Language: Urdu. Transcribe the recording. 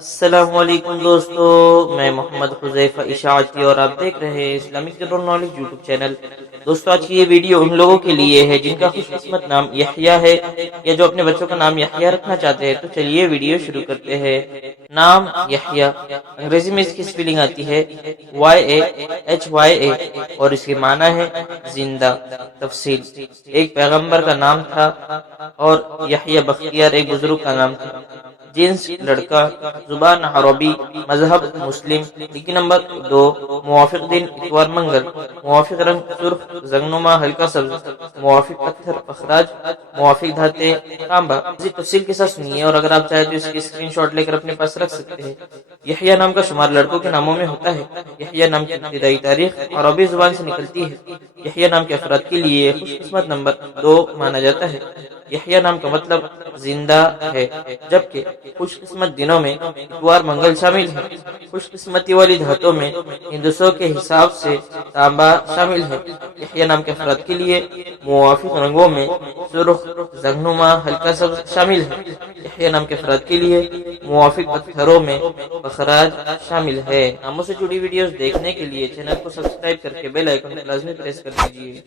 السلام علیکم دوستو، میں محمد حذیفہ اشاعتی اور آپ دیکھ رہے ہیں Islamic general knowledge YouTube channel. دوستو آج کی یہ ویڈیو ان لوگوں کے لیے ہے جن کا خوش قسمت نام یحییٰ ہے یا جو اپنے بچوں کا نام یحییٰ رکھنا چاہتے ہیں۔ تو چلیے ویڈیو شروع کرتے ہیں۔ نام یحییٰ، انگریزی میں اس کی سپیلنگ آتی ہے YAHYA اور اس کے معنی ہے زندہ۔ تفصیل: ایک پیغمبر کا نام تھا اور یحییٰ بختیار ایک بزرگ کا نام تھا۔ جنس لڑکا، زبان عربی، مذہب مسلم۔ ٹکی نمبر 2، موافق دن اتوار منگل، موافق رنگ سرخ زنگنما ہلکا سبز، موافق پتھر اخراج، موافق دھاتیں تانبا۔ مزید تفصیل کے ساتھ سنیے اور اگر آپ چاہیں تو اس کی اسکرین شاٹ لے کر اپنے پاس رکھ سکتے ہیں۔ یحییٰ نام کا شمار لڑکوں کے ناموں میں ہوتا ہے۔ یحییٰ نام کی ابتدائی تاریخ عربی زبان سے نکلتی ہے۔ یحییٰ نام کے افراد کے لیے خوش قسمت نمبر 2 مانا جاتا ہے۔ یحییٰ نام کا مطلب زندہ ہے، جبکہ خوش قسمت دنوں میں اتوار منگل شامل ہے۔ خوش قسمتی والی دھاتوں میں ہندسوں کے حساب سے تانبا شامل ہے۔ یحییٰ نام کے افراد کے لیے موافق رنگوں میں سرخ زنگنما ہلکا سبز شامل ہے۔ یحییٰ نام کے افراد کے لیے موافق پتھروں میں اخراج شامل ہے۔ ناموں سے جڑی ویڈیوز دیکھنے کے لیے چینل کو سبسکرائب کر کے بیل آئیکن کو لازمی پریس کر دیجیے۔